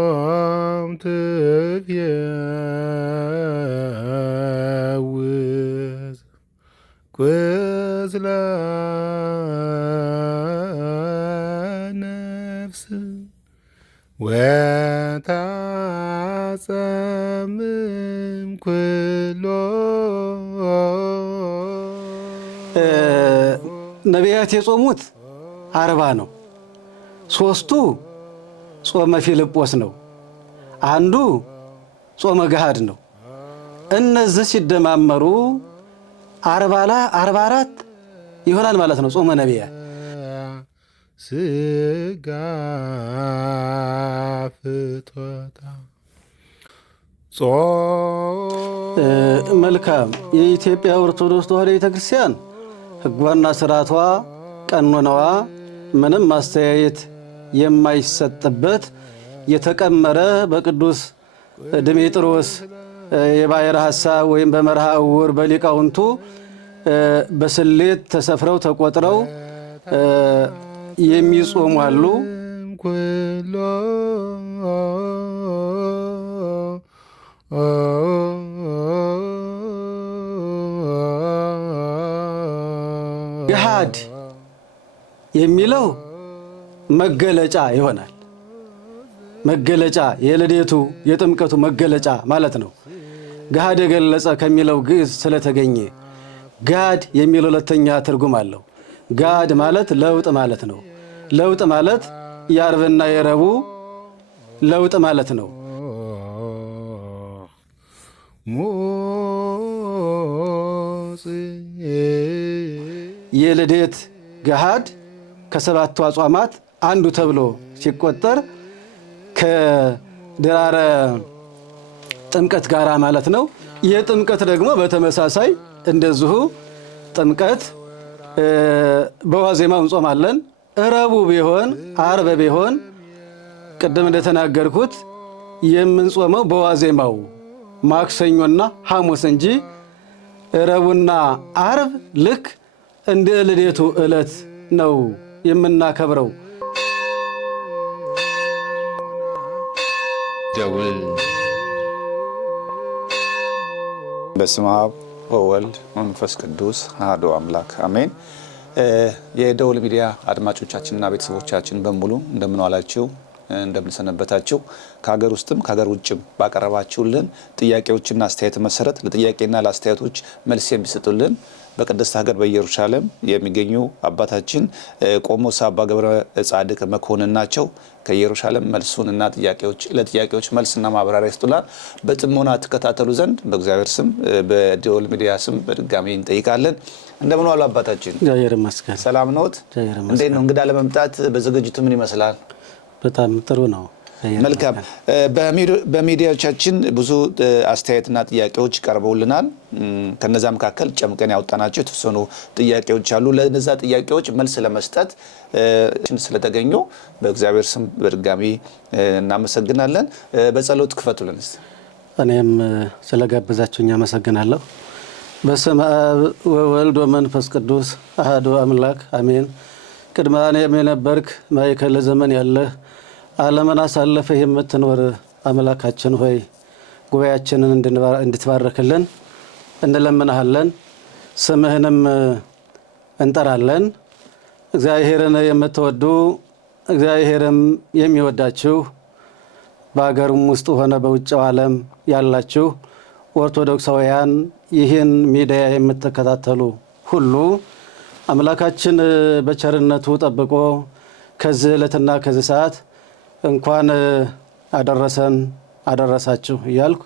ጾም ትፍየውዝ ቁስለ ነፍስ ወታጸምም ኩሎ ነቢያት የጾሙት 40 ነው። 3ቱ ጾመ ፊልጶስ ነው። አንዱ ጾመ ገሃድ ነው። እነዚህ ሲደማመሩ 44 ይሆናል ማለት ነው ጾመ ነቢያት። ስጋ ፍቶታ መልካም። የኢትዮጵያ ኦርቶዶክስ ተዋሕዶ ቤተክርስቲያን ሕጓና ስርዓቷ ቀኖናዋ ምንም ማስተያየት የማይሰጥበት የተቀመረ በቅዱስ ድሜጥሮስ የባሕረ ሐሳብ ወይም በመርሃ ዕውር በሊቃውንቱ በስሌት ተሰፍረው ተቆጥረው የሚጾሙ አሉ። ገሃድ የሚለው መገለጫ ይሆናል። መገለጫ የልደቱ የጥምቀቱ መገለጫ ማለት ነው። ገሃድ የገለጸ ከሚለው ግዕዝ ስለተገኘ ጋድ የሚለው ሁለተኛ ትርጉም አለው። ጋድ ማለት ለውጥ ማለት ነው። ለውጥ ማለት የዓርብና የረቡዕ ለውጥ ማለት ነው። የልደት ገሃድ ከሰባቱ አጽዋማት አንዱ ተብሎ ሲቆጠር ከድራረ ጥምቀት ጋራ ማለት ነው። የጥምቀት ደግሞ በተመሳሳይ እንደዚሁ ጥምቀት በዋዜማው እንጾማለን። ረቡዕ ቢሆን ዓርብ ቢሆን ቅድም እንደተናገርኩት የምንጾመው በዋዜማው ማክሰኞና ሐሙስ እንጂ ረቡዕና ዓርብ ልክ እንደ ልደቱ ዕለት ነው የምናከብረው። ደውል። በስመ አብ ወወልድ ወመንፈስ ቅዱስ አሐዱ አምላክ አሜን። የደውል ሚዲያ አድማጮቻችንና ቤተሰቦቻችን በሙሉ እንደምን ዋላችሁ፣ እንደምን ሰነበታችሁ። ከሀገር ውስጥም ከሀገር ውጭም ባቀረባችሁልን ጥያቄዎችና አስተያየት መሰረት ለጥያቄና ለአስተያየቶች መልስ የሚሰጡልን በቅድስት ሀገር በኢየሩሳሌም የሚገኙ አባታችን ቆሞስ አባ ገብረ ጻድቅ መኮንን ናቸው። ከኢየሩሳሌም መልሱንና ለጥያቄዎች መልስና ማብራሪያ ይስጡላል። በጥሞና ተከታተሉ ዘንድ በእግዚአብሔር ስም በደውል ሚዲያ ስም በድጋሚ እንጠይቃለን። እንደምን ዋሉ አባታችን? እግዚአብሔር ይመስገን። ሰላም ነዎት? እንዴት ነው እንግዳ ለመምጣት በዝግጅቱ ምን ይመስላል? በጣም ጥሩ ነው። መልካም። በሚዲያዎቻችን ብዙ አስተያየትና ጥያቄዎች ቀርበውልናል። ከነዛ መካከል ጨምቀን ያወጣናቸው የተወሰኑ ጥያቄዎች አሉ። ለነዛ ጥያቄዎች መልስ ለመስጠት ስለተገኙ በእግዚአብሔር ስም በድጋሚ እናመሰግናለን። በጸሎት ክፈቱልን እስቲ። እኔም ስለጋበዛችሁኝ አመሰግናለሁ። በስመ አብ ወወልድ ወመንፈስ ቅዱስ አሐዱ አምላክ አሜን። ቅድመ ዓለም የነበርክ ማእከለ ዘመን ያለህ ዓለምን አሳልፈህ የምትኖር አምላካችን ሆይ ጉባኤያችንን እንድትባርክልን እንለምንሃለን። ስምህንም እንጠራለን። እግዚአብሔርን የምትወዱ እግዚአብሔርም የሚወዳችሁ በአገሩም ውስጥ ሆነ በውጭው ዓለም ያላችሁ ኦርቶዶክሳውያን ይህን ሚዲያ የምትከታተሉ ሁሉ አምላካችን በቸርነቱ ጠብቆ ከዚህ ዕለትና ከዚህ ሰዓት እንኳን አደረሰን አደረሳችሁ እያልኩ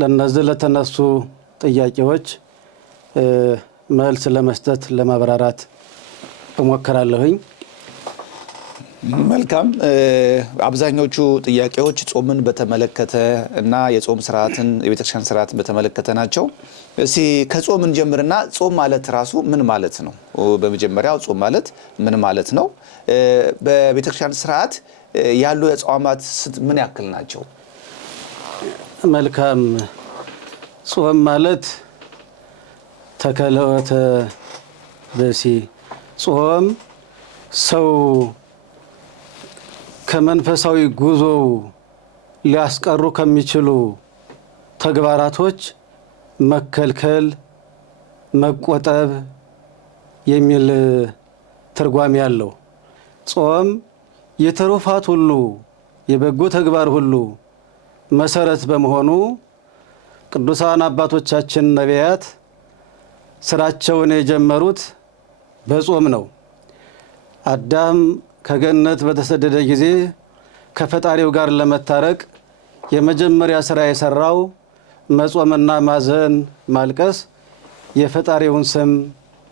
ለነዚህ ለተነሱ ጥያቄዎች መልስ ለመስጠት ለማብራራት እሞክራለሁኝ። መልካም። አብዛኞቹ ጥያቄዎች ጾምን በተመለከተ እና የጾም ስርዓትን የቤተክርስቲያን ስርዓትን በተመለከተ ናቸው። እስቲ ከጾም እንጀምርና ጾም ማለት ራሱ ምን ማለት ነው? በመጀመሪያው ጾም ማለት ምን ማለት ነው? በቤተክርስቲያን ስርዓት ያሉ የጾማት ምን ያክል ናቸው? መልካም። ጾም ማለት ተከለወተ በሲ ጾም ሰው ከመንፈሳዊ ጉዞው ሊያስቀሩ ከሚችሉ ተግባራቶች መከልከል፣ መቆጠብ የሚል ትርጓሜ ያለው ጾም የትሩፋት ሁሉ የበጎ ተግባር ሁሉ መሰረት በመሆኑ ቅዱሳን አባቶቻችን ነቢያት ስራቸውን የጀመሩት በጾም ነው። አዳም ከገነት በተሰደደ ጊዜ ከፈጣሪው ጋር ለመታረቅ የመጀመሪያ ስራ የሰራው መጾምና ማዘን፣ ማልቀስ፣ የፈጣሪውን ስም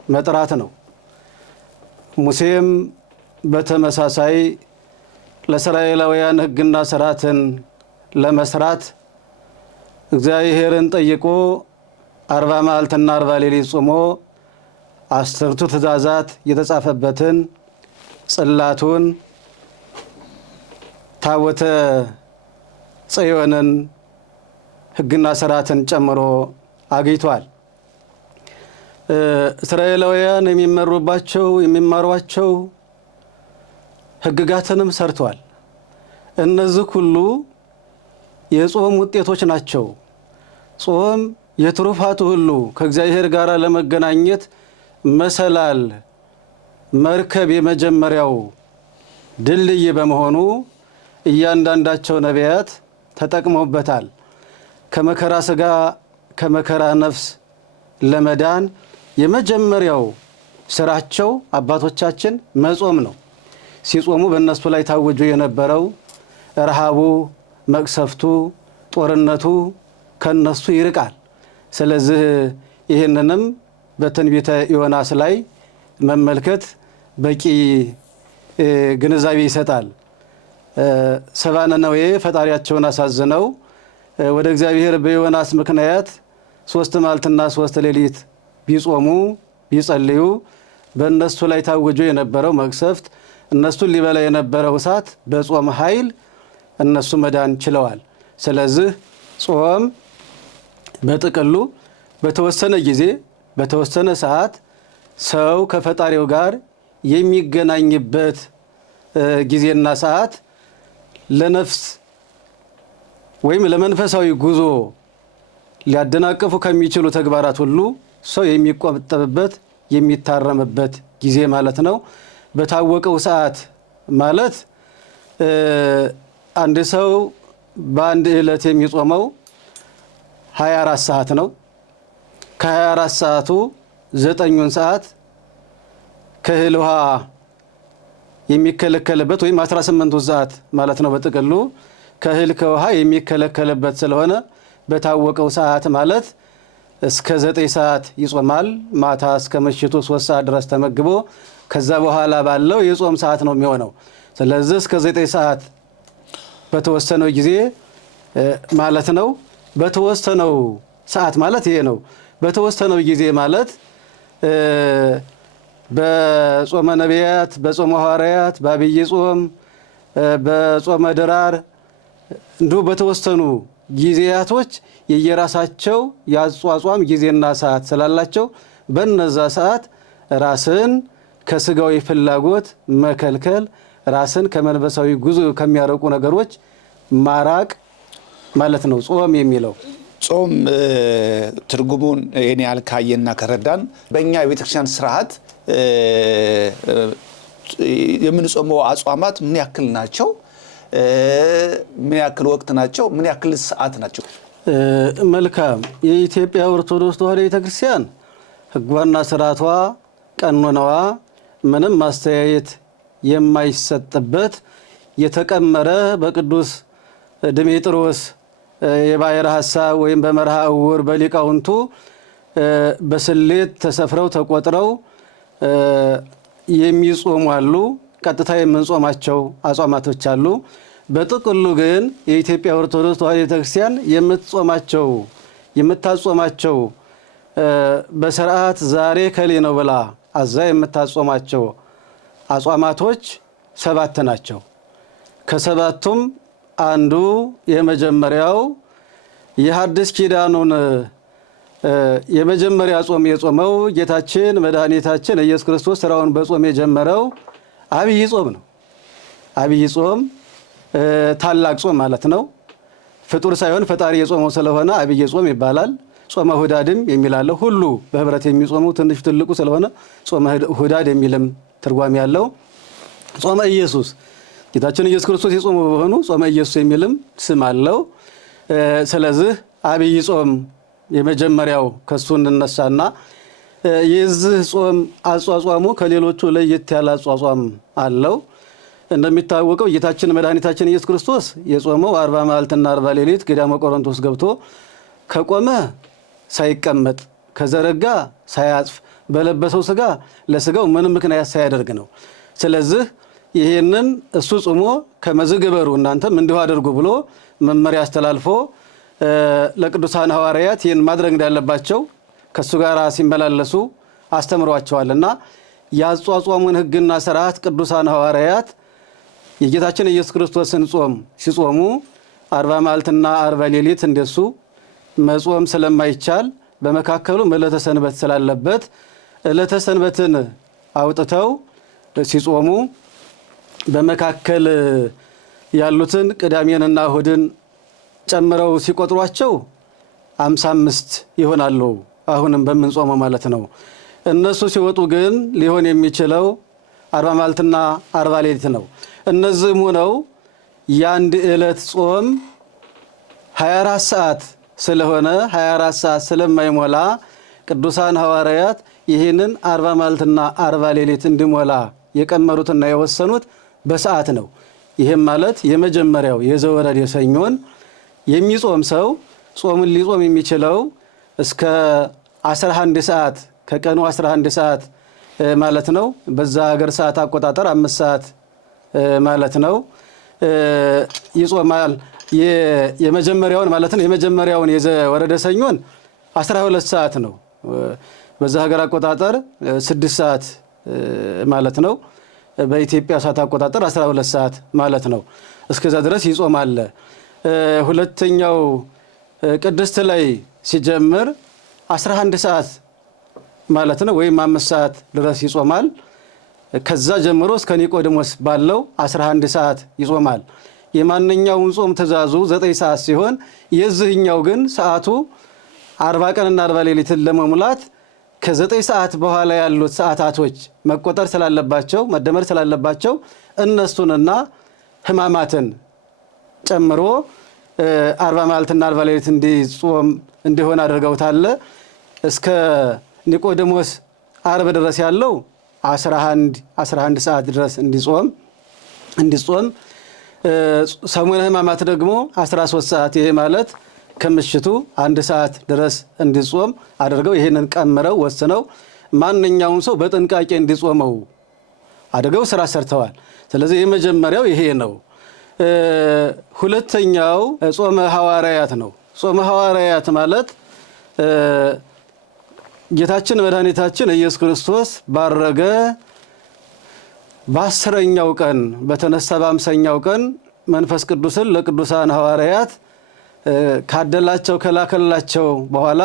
መጥራት ነው። ሙሴም በተመሳሳይ ለእስራኤላውያን ሕግና ስርዓትን ለመስራት እግዚአብሔርን ጠይቆ 40 መዓልትና 40 ሌሊት ጾሞ 10ቱ ትእዛዛት የተጻፈበትን ጽላቱን ታቦተ ጽዮንን ሕግና ስርዓትን ጨምሮ አግኝቷል። እስራኤላውያን የሚመሩባቸው የሚማሯቸው ሕግጋትንም ሰርቷል። እነዚህ ሁሉ የጾም ውጤቶች ናቸው። ጾም የትሩፋቱ ሁሉ ከእግዚአብሔር ጋር ለመገናኘት መሰላል፣ መርከብ የመጀመሪያው ድልድይ በመሆኑ እያንዳንዳቸው ነቢያት ተጠቅመውበታል። ከመከራ ስጋ ከመከራ ነፍስ ለመዳን የመጀመሪያው ስራቸው አባቶቻችን መጾም ነው። ሲጾሙ በእነሱ ላይ ታወጆ የነበረው ረሃቡ፣ መቅሰፍቱ፣ ጦርነቱ ከነሱ ይርቃል። ስለዚህ ይህንንም በትንቢተ ዮናስ ላይ መመልከት በቂ ግንዛቤ ይሰጣል። ሰብአ ነነዌ ፈጣሪያቸውን አሳዝነው ወደ እግዚአብሔር በዮናስ ምክንያት 3 መዓልትና 3 ሌሊት ቢጾሙ ቢጸልዩ በእነሱ ላይ ታወጆ የነበረው መቅሰፍት፣ እነሱን ሊበላ የነበረው እሳት በጾም ኃይል እነሱ መዳን ችለዋል። ስለዚህ ጾም በጥቅሉ በተወሰነ ጊዜ በተወሰነ ሰዓት ሰው ከፈጣሪው ጋር የሚገናኝበት ጊዜና ሰዓት ለነፍስ ወይም ለመንፈሳዊ ጉዞ ሊያደናቅፉ ከሚችሉ ተግባራት ሁሉ ሰው የሚቆጠብበት የሚታረምበት ጊዜ ማለት ነው። በታወቀው ሰዓት ማለት አንድ ሰው በአንድ ዕለት የሚጾመው 24 ሰዓት ነው። ከ24 ሰዓቱ 9ኙን ሰዓት ከእህል ውሃ የሚከለከልበት ወይም 18ቱ ሰዓት ማለት ነው። በጥቅሉ ከእህል ከውሃ የሚከለከልበት ስለሆነ በታወቀው ሰዓት ማለት እስከ 9 ሰዓት ይጾማል። ማታ እስከ ምሽቱ 3 ሰዓት ድረስ ተመግቦ ከዛ በኋላ ባለው የጾም ሰዓት ነው የሚሆነው። ስለዚህ እስከ 9 ሰዓት በተወሰነው ጊዜ ማለት ነው። በተወሰነው ሰዓት ማለት ይሄ ነው። በተወሰነው ጊዜ ማለት በጾመ ነቢያት፣ በጾመ ሐዋርያት፣ በአብይ ጾም፣ በጾመ ድራር እንዲሁ በተወሰኑ ጊዜያቶች የየራሳቸው የአጿጿም ጊዜና ሰዓት ስላላቸው በነዛ ሰዓት ራስን ከስጋዊ ፍላጎት መከልከል፣ ራስን ከመንፈሳዊ ጉዞ ከሚያረቁ ነገሮች ማራቅ ማለት ነው ጾም የሚለው። ጾም ትርጉሙን ይሄን ያህል ካየና ከረዳን በእኛ የቤተክርስቲያን ስርዓት የምንጾመው አጽዋማት ምን ያክል ናቸው? ምን ያክል ወቅት ናቸው? ምን ያክል ሰዓት ናቸው? መልካም። የኢትዮጵያ ኦርቶዶክስ ተዋሕዶ ቤተክርስቲያን ሕጓና ስርዓቷ ቀኖናዋ ምንም ማስተያየት የማይሰጥበት የተቀመረ በቅዱስ ድሜጥሮስ የባሕረ ሐሳብ ወይም በመርሃ ዕውር በሊቃውንቱ በስሌት ተሰፍረው ተቆጥረው የሚጾሙ አሉ። ቀጥታ የምንጾማቸው አጽዋማቶች አሉ። በጥቅሉ ግን የኢትዮጵያ ኦርቶዶክስ ተዋሕዶ ቤተክርስቲያን የምታጾማቸው በስርዓት ዛሬ ከሌ ነው ብላ አዛ የምታጾማቸው አጽዋማቶች 7 ናቸው። ከሰባቱም አንዱ የመጀመሪያው የሐዲስ ኪዳኑን የመጀመሪያ ጾም የጾመው ጌታችን መድኃኒታችን ኢየሱስ ክርስቶስ ስራውን በጾም የጀመረው አብይ ጾም ነው። አብይ ጾም ታላቅ ጾም ማለት ነው። ፍጡር ሳይሆን ፈጣሪ የጾመው ስለሆነ አብይ ጾም ይባላል። ጾመ ሁዳድም የሚላለው ሁሉ በህብረት የሚጾመው ትንሽ ትልቁ ስለሆነ ጾመ ሁዳድ የሚልም ትርጓሜ ያለው ጾመ ኢየሱስ ጌታችን ኢየሱስ ክርስቶስ የጾመው በሆኑ ጾመ ኢየሱስ የሚልም ስም አለው። ስለዚህ አብይ ጾም የመጀመሪያው ከሱ እንነሳና የዚህ ጾም አጿጿሙ ከሌሎቹ ለየት ያለ አጿጿም አለው። እንደሚታወቀው ጌታችን መድኃኒታችን ኢየሱስ ክርስቶስ የጾመው 40 መዓልትና 40 ሌሊት ገዳመ ቆሮንቶስ ገብቶ ከቆመ ሳይቀመጥ ከዘረጋ ሳያጽፍ በለበሰው ስጋ ለስጋው ምንም ምክንያት ሳያደርግ ነው። ስለዚህ ይሄንን እሱ ጾሞ ከመዝግበሩ እናንተም እንዲሁ አድርጉ ብሎ መመሪያ አስተላልፎ ለቅዱሳን ሐዋርያት ይህን ማድረግ እንዳለባቸው ከሱ ጋር ሲመላለሱ አስተምሯቸዋልና ያጿጿሙን ሕግና ስርዓት ቅዱሳን ሐዋርያት የጌታችን ኢየሱስ ክርስቶስን ጾም ሲጾሙ 40 መዓልትና 40 ሌሊት እንደሱ መጾም ስለማይቻል በመካከሉ ዕለተ ሰንበት ስላለበት ዕለተ ሰንበትን አውጥተው ሲጾሙ በመካከል ያሉትን ቅዳሜንና እሁድን ጨምረው ሲቆጥሯቸው 55 ይሆናሉ። አሁንም በምንጾመው ማለት ነው። እነሱ ሲወጡ ግን ሊሆን የሚችለው 40 መዓልትና 40 ሌሊት ነው። እነዚህም ሆነው የአንድ ዕለት ጾም 24 ሰዓት ስለሆነ 24 ሰዓት ስለማይሞላ ቅዱሳን ሐዋርያት ይህንን 40 መዓልትና 40 ሌሊት እንዲሞላ የቀመሩትና የወሰኑት በሰዓት ነው። ይህም ማለት የመጀመሪያው የዘወረደ ሰኞን የሚጾም ሰው ጾምን ሊጾም የሚችለው እስከ 11 ሰዓት ከቀኑ 11 ሰዓት ማለት ነው። በዛ ሀገር ሰዓት አቆጣጠር 5 ሰዓት ማለት ነው ይጾማል። የመጀመሪያውን ማለት ነው የመጀመሪያውን የዘወረደ ሰኞን 12 ሰዓት ነው። በዛ ሀገር አቆጣጠር 6 ሰዓት ማለት ነው። በኢትዮጵያ ሰዓት አቆጣጠር 12 ሰዓት ማለት ነው። እስከዛ ድረስ ይጾማል። ሁለተኛው ቅድስት ላይ ሲጀምር 11 ሰዓት ማለት ነው ወይም 5 ሰዓት ድረስ ይጾማል። ከዛ ጀምሮ እስከ ኒቆዲሞስ ባለው 11 ሰዓት ይጾማል። የማንኛውም ጾም ትእዛዙ 9 ሰዓት ሲሆን የዚህኛው ግን ሰዓቱ 40 ቀንና 40 ሌሊትን ለመሙላት ከ9 ሰዓት በኋላ ያሉት ሰዓታቶች መቆጠር ስላለባቸው መደመር ስላለባቸው እነሱንና ሕማማትን ጨምሮ 40 መዓልትና 40 ሌሊት እንዲጾም እንዲሆን አድርገውታል። እስከ ኒቆዲሞስ ዓርብ ድረስ ያለው 11 ሰዓት ድረስ እንዲጾም ሰሙነ ሕማማት ደግሞ 13 ሰዓት ይሄ ማለት ከምሽቱ 1 ሰዓት ድረስ እንዲጾም አድርገው ይሄንን ቀምረው ወስነው ማንኛውም ሰው በጥንቃቄ እንዲጾመው አድርገው ስራ ሰርተዋል። ስለዚህ የመጀመሪያው ይሄ ነው። ሁለተኛው ጾመ ሐዋርያት ነው። ጾመ ሐዋርያት ማለት ጌታችን መድኃኒታችን ኢየሱስ ክርስቶስ ባረገ በ10ኛው ቀን በተነሳ በ50ኛው ቀን መንፈስ ቅዱስን ለቅዱሳን ሐዋርያት ካደላቸው ከላከላቸው በኋላ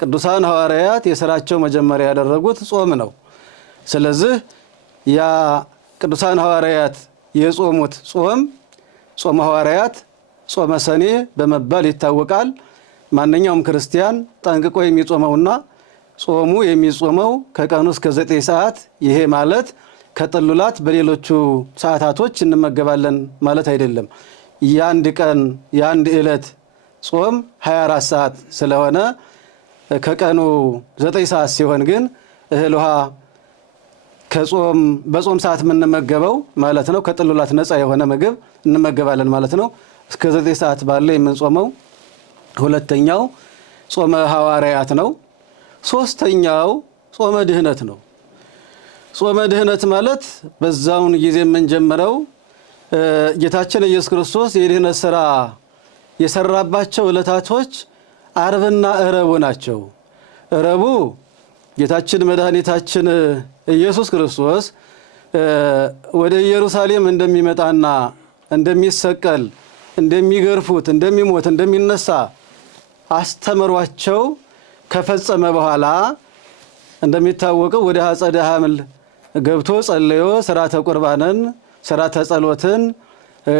ቅዱሳን ሐዋርያት የሥራቸው መጀመሪያ ያደረጉት ጾም ነው። ስለዚህ ያ ቅዱሳን ሐዋርያት የጾሙት ጾመ ሐዋርያት ጾመ ሰኔ በመባል ይታወቃል። ማንኛውም ክርስቲያን ጠንቅቆ የሚጾመውና ጾሙ የሚጾመው ከቀኑ እስከ 9 ሰዓት ይሄ ማለት ከጥሉላት በሌሎቹ ሰዓታቶች እንመገባለን ማለት አይደለም። የአንድ ቀን የአንድ ዕለት ጾም 24 ሰዓት ስለሆነ ከቀኑ 9 ሰዓት ሲሆን ግን እህል ውሃ በጾም ሰዓት የምንመገበው ማለት ነው። ከጥሉላት ነፃ የሆነ ምግብ እንመገባለን ማለት ነው። እስከ 9 ሰዓት ባለ የምንጾመው ሁለተኛው ጾመ ሐዋርያት ነው። ሶስተኛው ጾመ ድህነት ነው። ጾመ ድህነት ማለት በዛውን ጊዜ የምንጀምረው ጌታችን ኢየሱስ ክርስቶስ የድህነት ስራ የሰራባቸው ዕለታቶች ዓርብና ዕረቡ ናቸው። ዕረቡ ጌታችን መድኃኒታችን ኢየሱስ ክርስቶስ ወደ ኢየሩሳሌም እንደሚመጣና እንደሚሰቀል፣ እንደሚገርፉት፣ እንደሚሞት፣ እንደሚነሳ አስተምሯቸው ከፈጸመ በኋላ እንደሚታወቀው ወደ አጸደ ሐምል ገብቶ ጸልዮ ሥርዓተ ቁርባንን ሥርዓተ ጸሎትን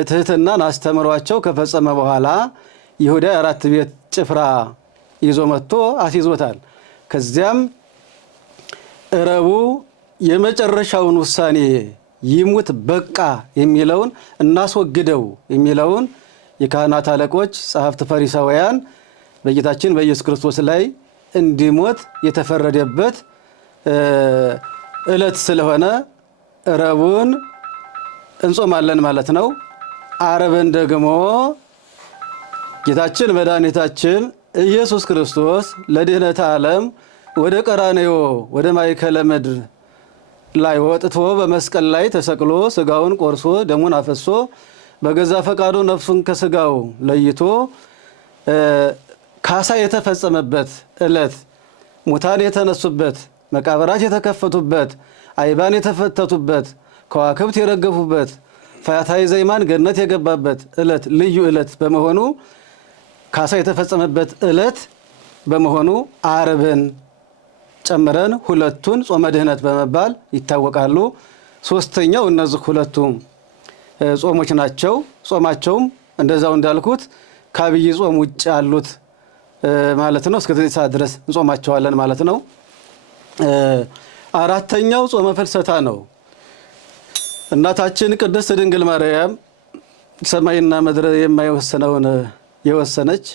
ትህትናን አስተምሯቸው ከፈጸመ በኋላ ይሁዳ የአራት ቤት ጭፍራ ይዞ መጥቶ አስይዞታል። ከዚያም ረቡዕ የመጨረሻውን ውሳኔ ይሙት በቃ የሚለውን እናስወግደው የሚለውን የካህናት አለቆች ጸሐፍት ፈሪሳውያን በጌታችን በኢየሱስ ክርስቶስ ላይ እንዲሞት የተፈረደበት ዕለት ስለሆነ ረቡዕን እንጾማለን ማለት ነው። ዓርብን ደግሞ ጌታችን መድኃኒታችን ኢየሱስ ክርስቶስ ለድኅነተ ዓለም ወደ ቀራንዮ ወደ ማእከለ ምድር ላይ ወጥቶ በመስቀል ላይ ተሰቅሎ ስጋውን ቆርሶ ደሙን አፈሶ በገዛ ፈቃዱ ነፍሱን ከስጋው ለይቶ ካሳ የተፈጸመበት ዕለት፣ ሙታን የተነሱበት፣ መቃብራት የተከፈቱበት፣ አይባን የተፈተቱበት፣ ከዋክብት የረገፉበት፣ ፈያታዊ ዘይማን ገነት የገባበት ዕለት ልዩ ዕለት በመሆኑ ካሳ የተፈጸመበት ዕለት በመሆኑ ዓርብን ጨምረን ሁለቱን ጾመ ድኅነት በመባል ይታወቃሉ። ሶስተኛው እነዚህ ሁለቱ ጾሞች ናቸው። ጾማቸውም እንደዛው እንዳልኩት ከአብይ ጾም ውጭ ያሉት ማለት ነው። እስከ 9 ሰዓት ድረስ እንጾማቸዋለን ማለት ነው። አራተኛው ጾመ ፍልሰታ ነው። እናታችን ቅድስት ድንግል ማርያም ሰማይና ምድር የማይወሰነውን የወሰነች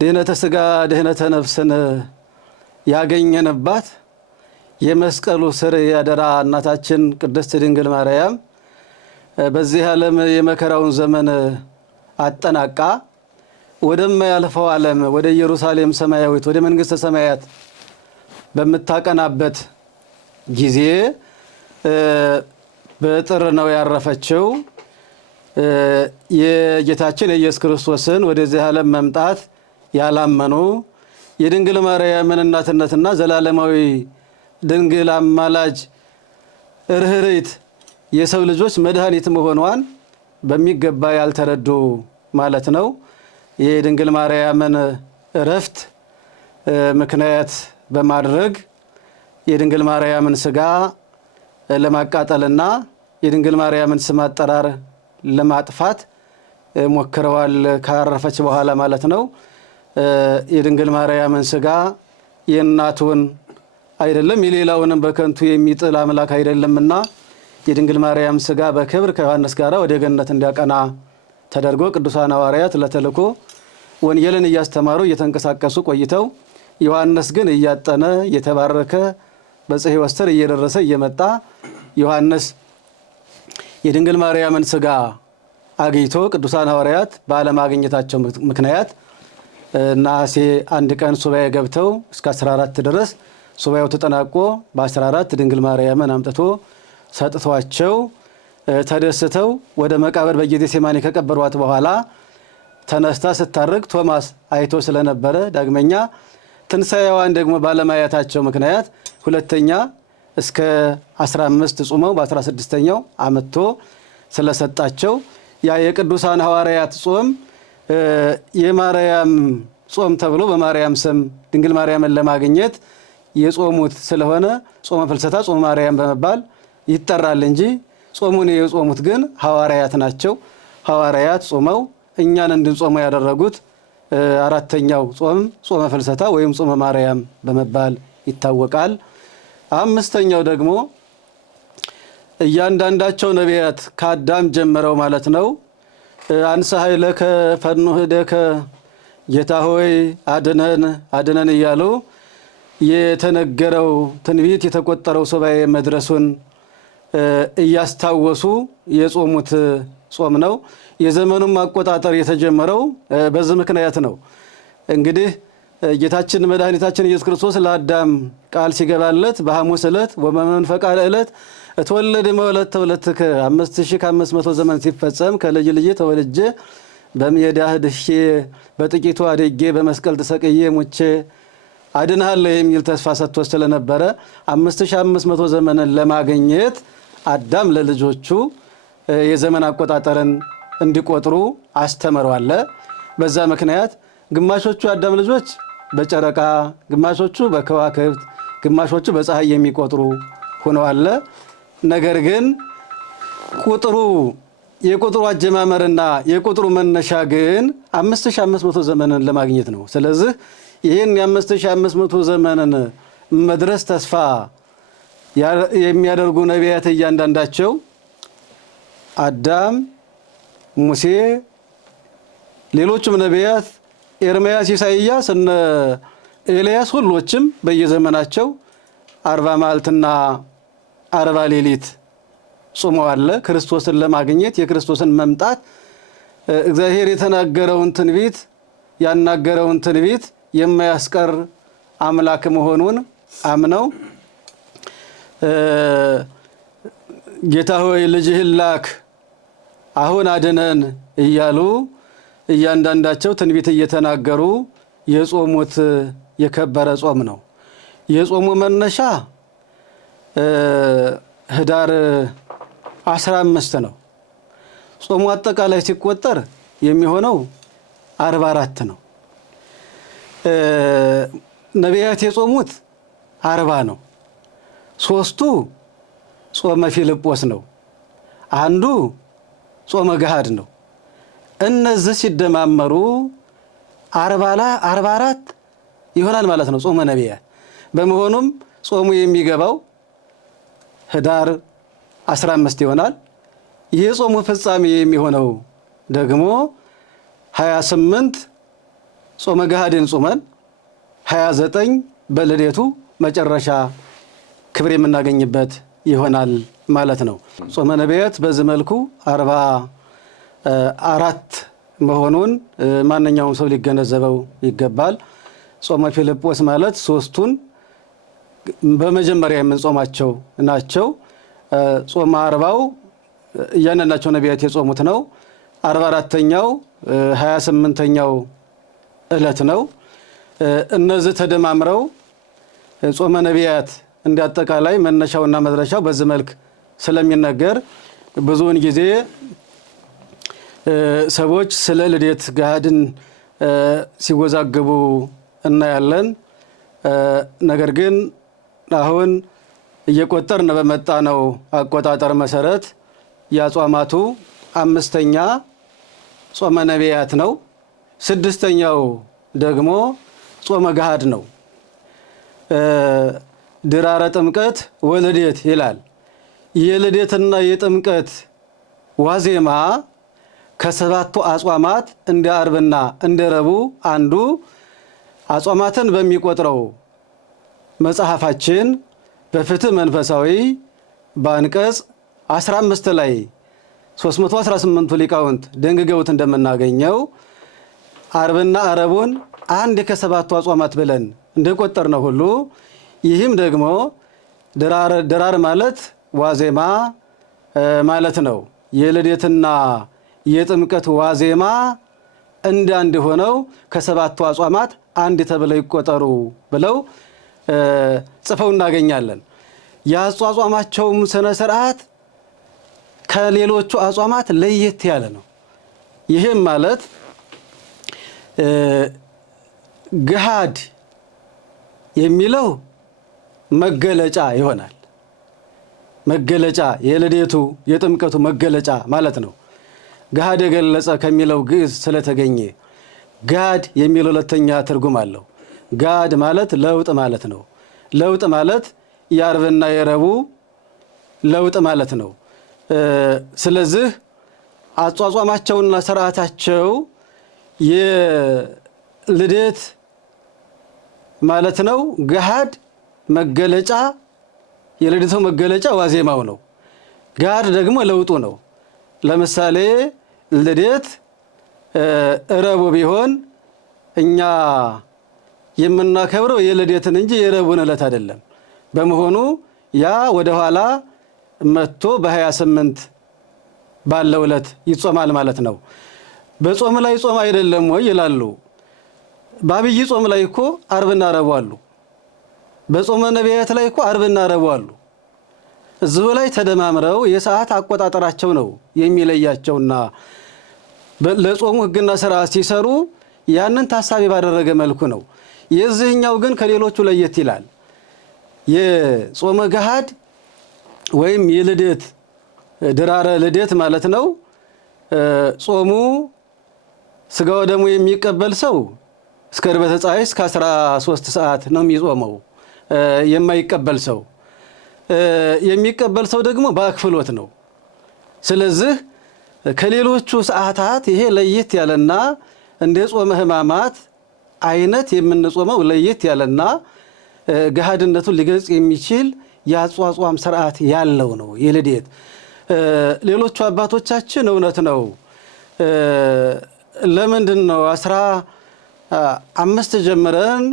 ድኅነተ ሥጋ ድኅነተ ነፍስን ያገኘንባት የመስቀሉ ስር ያደራ እናታችን ቅድስት ድንግል ማርያም በዚህ ዓለም የመከራውን ዘመን አጠናቃ ወደማያልፈው ዓለም ወደ ኢየሩሳሌም ሰማያዊት ወደ መንግሥተ ሰማያት በምታቀናበት ጊዜ በጥር ነው ያረፈችው። የጌታችን የኢየሱስ ክርስቶስን ወደዚህ ዓለም መምጣት ያላመኑ የድንግል ማርያምን እናትነትና ዘላለማዊ ድንግል አማላጅ ርኅርኅት የሰው ልጆች መድኃኒት መሆኗን በሚገባ ያልተረዱ ማለት ነው። የድንግል ማርያምን እረፍት ምክንያት በማድረግ የድንግል ማርያምን ስጋ ለማቃጠልና የድንግል ማርያምን ስም አጠራር ለማጥፋት ሞክረዋል። ካረፈች በኋላ ማለት ነው። የድንግል ማርያምን ስጋ የእናቱን አይደለም የሌላውንም በከንቱ የሚጥል አምላክ አይደለምና የድንግል ማርያም ስጋ በክብር ከዮሐንስ ጋር ወደ ገነት እንዲያቀና ተደርጎ ቅዱሳን ሐዋርያት ለተልእኮ ወንጌልን እያስተማሩ እየተንቀሳቀሱ ቆይተው ዮሐንስ ግን እያጠነ እየተባረከ በጽሕፈት ወስተር እየደረሰ እየመጣ ዮሐንስ የድንግል ማርያምን ስጋ አግኝቶ ቅዱሳን ሐዋርያት ባለማግኘታቸው ምክንያት ነሐሴ 1 ቀን ሱባኤ ገብተው እስከ 14 ድረስ ሱባኤው ተጠናቆ በ14 ድንግል ማርያምን አምጥቶ ሰጥቷቸው ተደስተው ወደ መቃብር በጌቴሴማኒ ከቀበሯት በኋላ ተነስታ ስታርግ ቶማስ አይቶ ስለነበረ ዳግመኛ ትንሣኤዋን ደግሞ ባለማየታቸው ምክንያት ሁለተኛ እስከ 15 ጾመው በ16ኛው አመጥቶ ስለሰጣቸው ያ የቅዱሳን ሐዋርያት ጾም የማርያም ጾም ተብሎ በማርያም ስም ድንግል ማርያምን ለማግኘት የጾሙት ስለሆነ ጾመ ፍልሰታ ጾመ ማርያም በመባል ይጠራል እንጂ ጾሙን የጾሙት ግን ሐዋርያት ናቸው። ሐዋርያት ጾመው እኛን እንድንጾመው ያደረጉት አራተኛው ጾም ጾመ ፍልሰታ ወይም ጾመ ማርያም በመባል ይታወቃል። አምስተኛው ደግሞ እያንዳንዳቸው ነቢያት ከአዳም ጀምረው ማለት ነው አንሰ ኃይለከ ፈኑ ኅደከ ጌታ ሆይ አድነን እያሉ የተነገረው ትንቢት የተቆጠረው ሱባኤ መድረሱን እያስታወሱ የጾሙት ጾም ነው። የዘመኑም አቆጣጠር የተጀመረው በዚህ ምክንያት ነው። እንግዲህ ጌታችን መድኃኒታችን ኢየሱስ ክርስቶስ ለአዳም ቃል ሲገባለት በሐሙስ ዕለት ወበመንፈቀ ዕለት እትወለድ እምወለተ ወለትከ 5500 ዘመን ሲፈጸም ከልጅ ልጅ ተወልጄ በሜዳህ ድሼ በጥቂቱ አድጌ በመስቀል ተሰቅዬ ሙቼ አድንሃለሁ የሚል ተስፋ ሰጥቶ ስለነበረ 5500 ዘመንን ለማግኘት አዳም ለልጆቹ የዘመን አቆጣጠርን እንዲቆጥሩ አስተምሯል። በዛ ምክንያት ግማሾቹ አዳም ልጆች በጨረቃ ግማሾቹ በከዋክብት ግማሾቹ በፀሐይ የሚቆጥሩ ሆነዋል። ነገር ግን የቁጥሩ አጀማመርና የቁጥሩ መነሻ ግን 5500 ዘመንን ለማግኘት ነው። ስለዚህ ይህን የ5500 ዘመንን መድረስ ተስፋ የሚያደርጉ ነቢያት እያንዳንዳቸው አዳም፣ ሙሴ፣ ሌሎችም ነቢያት ኤርምያስ፣ ኢሳይያስ፣ እነ ኤልያስ ሁሎችም በየዘመናቸው 40 መዓልትና 40 ሌሊት ጾመዋል። ክርስቶስን ለማግኘት የክርስቶስን መምጣት እግዚአብሔር የተናገረውን ትንቢት ያናገረውን ትንቢት የማያስቀር አምላክ መሆኑን አምነው ጌታ ሆይ ልጅህን ላክ አሁን አድነን እያሉ እያንዳንዳቸው ትንቢት እየተናገሩ የጾሙት የከበረ ጾም ነው። የጾሙ መነሻ ህዳር 15 ነው። ጾሙ አጠቃላይ ሲቆጠር የሚሆነው 44 ነው። ነቢያት የጾሙት 40 ነው። 3ቱ ጾመ ፊልጶስ ነው። አንዱ ጾመ ገሃድ ነው። እነዚህ ሲደማመሩ 44 ይሆናል ማለት ነው ጾመ ነቢያት። በመሆኑም ጾሙ የሚገባው ህዳር 15 ይሆናል። ይህ ጾሙ ፍጻሜ የሚሆነው ደግሞ 28 ጾመ ገሃድን ጾመን 29 በልደቱ መጨረሻ ክብር የምናገኝበት ይሆናል ማለት ነው። ጾመ ነቢያት በዚህ መልኩ 44 መሆኑን ማንኛውም ሰው ሊገነዘበው ይገባል። ጾመ ፊልጶስ ማለት 3ቱን በመጀመሪያ የምንጾማቸው ናቸው። ጾመ 40ው እያንዳንዳቸው ነቢያት የጾሙት ነው። 44ኛው 28ኛው ዕለት ነው። እነዚህ ተደማምረው ጾመ ነቢያት እንዲያጠቃላይ መነሻውና መድረሻው በዚህ መልክ ስለሚነገር ብዙውን ጊዜ ሰዎች ስለ ልደት ገሃድን ሲወዛገቡ እናያለን። ነገር ግን አሁን እየቆጠርን በመጣ ነው አቆጣጠር መሰረት የአጽዋማቱ 5ኛ ጾመ ነቢያት ነው። 6ኛው ደግሞ ጾመ ገሃድ ነው። ድራረ ጥምቀት ወልደት ይላል። የልደትና የጥምቀት ዋዜማ ከ7ቱ አጽዋማት እንደ ዓርብና እንደ ረቡዕ አንዱ አጽዋማትን በሚቆጥረው መጽሐፋችን በፍትህ መንፈሳዊ በአንቀጽ 15 ላይ 318ቱ ሊቃውንት ደንግገውት እንደምናገኘው ዓርብና ረቡዕን አንድ ከ7ቱ አጽዋማት ብለን እንደቆጠር ነው ሁሉ ይህም ደግሞ ድራር ማለት ዋዜማ ማለት ነው። የልደትና የጥምቀት ዋዜማ እንደ አንድ ሆነው ከ7ቱ አጽዋማት አንድ ተብለው ይቆጠሩ ብለው ጽፈው እናገኛለን። የአጽዋማቸውም ስነ ስርዓት ከሌሎቹ አጽዋማት ለየት ያለ ነው። ይህም ማለት ገሃድ የሚለው መገለጫ ይሆናል። መገለጫ የልደቱ የጥምቀቱ መገለጫ ማለት ነው። ገሃድ የገለጸ ከሚለው ግዕዝ ስለተገኘ ጋድ የሚለው ሁለተኛ ትርጉም አለው። ጋድ ማለት ለውጥ ማለት ነው። ለውጥ ማለት የዓርብና የረቡዕ ለውጥ ማለት ነው። ስለዚህ አጽዋማቸውና ስርዓታቸው የልደት ማለት ነው። ገሃድ መገለጫ የልደቱ መገለጫ ዋዜማው ነው። ጋድ ደግሞ ለውጡ ነው። ለምሳሌ ልደት ረቡዕ ቢሆን እኛ የምናከብረው የልደትን እንጂ የረቡዕን ዕለት አይደለም። በመሆኑ ያ ወደ ኋላ መጥቶ በ28 ባለው ዕለት ይጾማል ማለት ነው። በጾም ላይ ጾም አይደለም ወይ ይላሉ። በአብይ ጾም ላይ እኮ ዓርብና ረቡዕ አሉ። በጾመ ነቢያት ላይ እኮ ዓርብና ረቡዕ አሉ። እዚሁ ላይ ተደማምረው የሰዓት አቆጣጠራቸው ነው የሚለያቸውና ለጾሙ ሕግና ስርዓት ሲሰሩ ያንን ታሳቢ ባደረገ መልኩ ነው። የዚህኛው ግን ከሌሎቹ ለየት ይላል። የጾመ ገሃድ ወይም የልደት ድራረ ልደት ማለት ነው። ጾሙ ስጋ ወደሙ የሚቀበል ሰው እስከ ዕርበተ ፀሐይ እስከ 13 ሰዓት ነው የሚጾመው። የማይቀበል ሰው የሚቀበል ሰው ደግሞ በአክፍሎት ነው። ስለዚህ ከሌሎቹ ሰዓታት ይሄ ለየት ያለና እንደ ጾመ ሕማማት አይነት የምንጾመው ለየት ያለና ገሃድነቱን ሊገልጽ የሚችል የአጿጿም ስርዓት ያለው ነው የልደት። ሌሎቹ አባቶቻችን እውነት ነው ለምንድን ነው 15 ጀምረን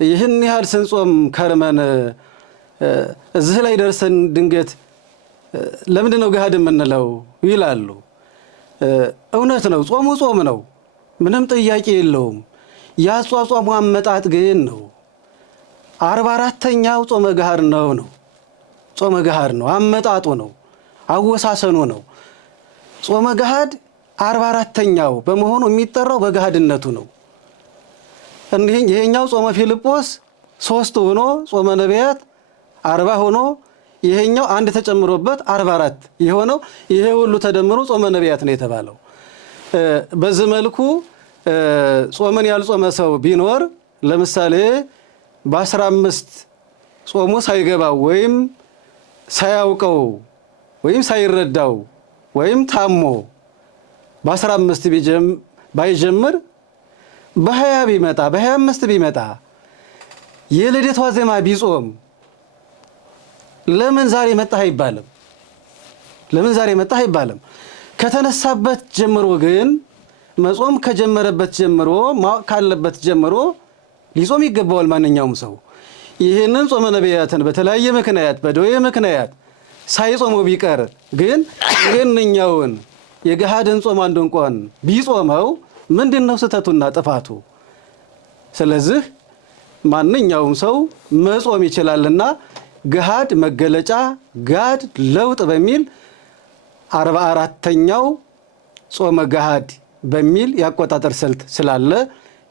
ይህን ያህል ስንጾም ከርመን እዚህ ላይ ደርሰን ድንገት ለምንድን ነው ገሃድ የምንለው ይላሉ። እውነት ነው፣ ጾሙ ጾም ነው፣ ምንም ጥያቄ የለውም። የአጿጿሙ አመጣጥ ግን ነው 44ኛው ጾመ ገሃድ ነው። ጾመ ገሃድ ነው፣ አመጣጡ ነው፣ አወሳሰኑ ነው። ጾመ ገሃድ 44ኛው በመሆኑ የሚጠራው በገሃድነቱ ነው። ይሄኛው ጾመ ፊልጶስ 3 ሆኖ ጾመ ነቢያት 40 ሆኖ ይሄኛው አንድ ተጨምሮበት 44 የሆነው ይሄ ሁሉ ተደምሮ ጾመ ነቢያት ነው የተባለው። በዚህ መልኩ ጾምን ያልጾመ ሰው ቢኖር ለምሳሌ በ15 ጾሙ ሳይገባው ወይም ሳያውቀው ወይም ሳይረዳው ወይም ታሞ በ15 ባይጀምር በ20 ቢመጣ በ25 ቢመጣ የልደት ዋዜማ ቢጾም ለምን ዛሬ መጣህ አይባልም። ለምን ዛሬ መጣህ አይባልም። ከተነሳበት ጀምሮ ግን መጾም ከጀመረበት ጀምሮ ማወቅ ካለበት ጀምሮ ሊጾም ይገባዋል ማንኛውም ሰው። ይህንን ጾመ ነቢያትን በተለያየ ምክንያት በደዌ ምክንያት ሳይጾመው ቢቀር ግን ይህንኛውን የገሃድን ጾም አንዱን ቀን ቢጾመው ምንድነው ስህተቱና ጥፋቱ? ስለዚህ ማንኛውም ሰው መጾም ይችላልና ገሃድ መገለጫ ጋድ ለውጥ በሚል 44ኛው ጾመ ገሃድ በሚል ያቆጣጠር ስልት ስላለ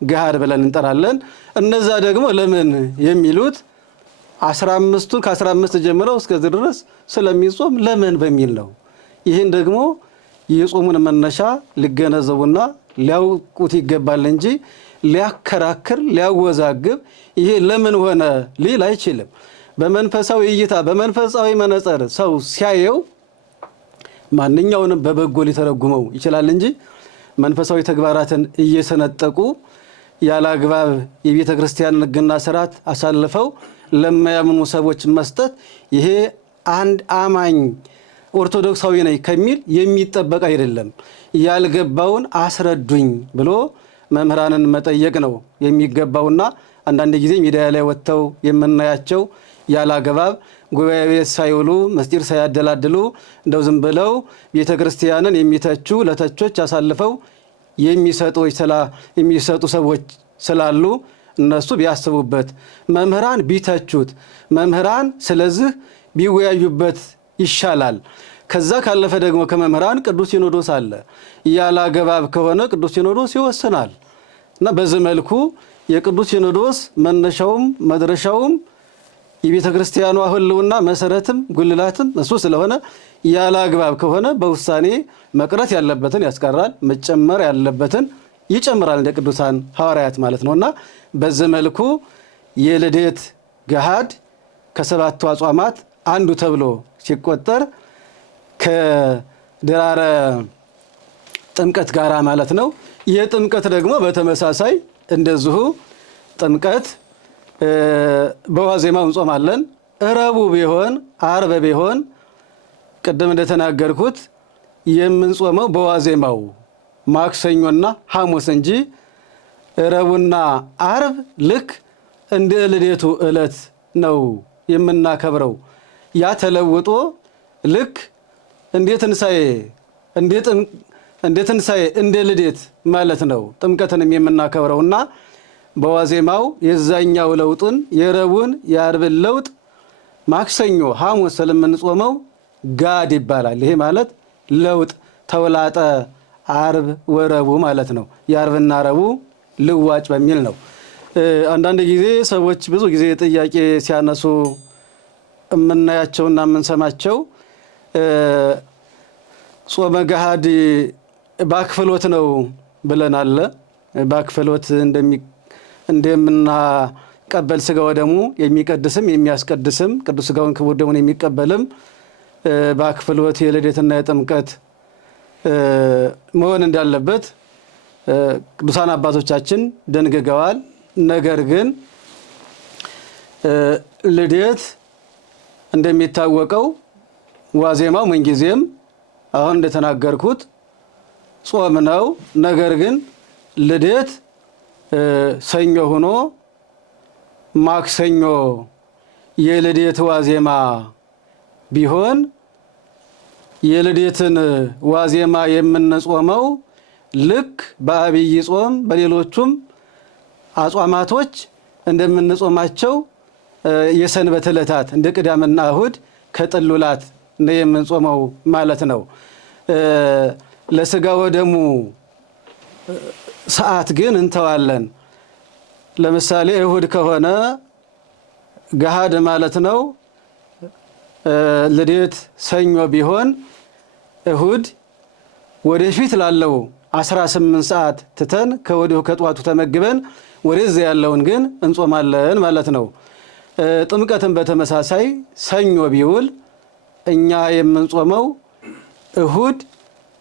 ገሃድ ብለን እንጠራለን። እነዛ ደግሞ ለምን የሚሉት 15ቱን ከ15 ጀምረው እስከዚህ ድረስ ስለሚጾም ለምን በሚል ነው። ይህን ደግሞ የጾሙን መነሻ ሊገነዘቡና ሊያውቁት ይገባል እንጂ ሊያከራክር ሊያወዛግብ ይሄ ለምን ሆነ ሊል አይችልም። በመንፈሳዊ እይታ በመንፈሳዊ መነጽር ሰው ሲያየው ማንኛውንም በበጎ ሊተረጉመው ይችላል እንጂ መንፈሳዊ ተግባራትን እየሰነጠቁ ያለ አግባብ የቤተ ክርስቲያንን ሕግና ስርዓት አሳልፈው ለማያምኑ ሰዎች መስጠት ይሄ አንድ አማኝ ኦርቶዶክሳዊ ነኝ ከሚል የሚጠበቅ አይደለም። ያልገባውን አስረዱኝ ብሎ መምህራንን መጠየቅ ነው የሚገባውና አንዳንድ ጊዜ ሚዲያ ላይ ወጥተው የምናያቸው ያለ አግባብ ጉባኤ ቤት ሳይውሉ ምስጢር ሳያደላድሉ እንደው ዝም ብለው ቤተ ክርስቲያንን የሚተቹ ለተቾች አሳልፈው የሚሰጡ ሰዎች ስላሉ እነሱ ቢያስቡበት፣ መምህራን ቢተቹት፣ መምህራን ስለዚህ ቢወያዩበት ይሻላል። ከዛ ካለፈ ደግሞ ከመምህራን ቅዱስ ሲኖዶስ አለ። ያለ አግባብ ከሆነ ቅዱስ ሲኖዶስ ይወስናል እና በዚህ መልኩ የቅዱስ ሲኖዶስ መነሻውም መድረሻውም የቤተ ክርስቲያኗ ሕልውና መሰረትም ጉልላትም እሱ ስለሆነ ያለ አግባብ ከሆነ በውሳኔ መቅረት ያለበትን ያስቀራል፣ መጨመር ያለበትን ይጨምራል፣ እንደ ቅዱሳን ሐዋርያት ማለት ነውና በዚህ መልኩ የልደት ገሃድ ከሰባቱ አጽዋማት አንዱ ተብሎ ሲቆጠር ከድራረ ጥምቀት ጋራ ማለት ነው። የጥምቀት ደግሞ በተመሳሳይ እንደዚሁ ጥምቀት በዋዜማው እንጾማለን። ረቡዕ ቢሆን ዓርብ ቢሆን ቅድም እንደተናገርኩት የምንጾመው በዋዜማው ማክሰኞና ሐሙስ እንጂ ረቡዕና ዓርብ ልክ እንደ ልደቱ ዕለት ነው የምናከብረው። ያ ተለውጦ ልክ እንደ ትንሣኤ እንደ ልደት ማለት ነው ጥምቀትንም የምናከብረውና በዋዜማው የዛኛው ለውጥን የረቡዕን የዓርብን ለውጥ ማክሰኞ ሐሙስ ስለምንጾመው ጋድ ይባላል። ይሄ ማለት ለውጥ ተውላጠ ዓርብ ወረቡዕ ማለት ነው። የዓርብና ረቡዕ ልዋጭ በሚል ነው። አንዳንድ ጊዜ ሰዎች ብዙ ጊዜ ጥያቄ ሲያነሱ የምናያቸውና የምንሰማቸው ጾመ ገሃድ በአክፍሎት ነው ብለናል። በአክፍሎት እንደምናቀበል ስጋ ወደሙ የሚቀድስም የሚያስቀድስም ቅዱስ ስጋውን ክቡር ደሙን የሚቀበልም በአክፍሎት የልደትና የጥምቀት መሆን እንዳለበት ቅዱሳን አባቶቻችን ደንግገዋል። ነገር ግን ልደት እንደሚታወቀው ዋዜማው ምንጊዜም አሁን እንደተናገርኩት ጾም ነው። ነገር ግን ልደት ሰኞ ሆኖ ማክሰኞ የልደት ዋዜማ ቢሆን የልደትን ዋዜማ የምንጾመው ልክ በአብይ ጾም በሌሎቹም አጽዋማቶች እንደምንጾማቸው የሰንበት ዕለታት እንደ ቅዳሜና እሁድ ከጥሉላት ነው የምንጾመው ማለት ነው። ለስጋ ወደሙ ሰዓት ግን እንተዋለን። ለምሳሌ እሁድ ከሆነ ገሃድ ማለት ነው። ልደት ሰኞ ቢሆን እሁድ ወደፊት ላለው 18 ሰዓት ትተን ከወዲሁ ከጧቱ ተመግበን ወደዚያ ያለውን ግን እንጾማለን ማለት ነው። ጥምቀትን በተመሳሳይ ሰኞ ቢውል እኛ የምንጾመው እሁድ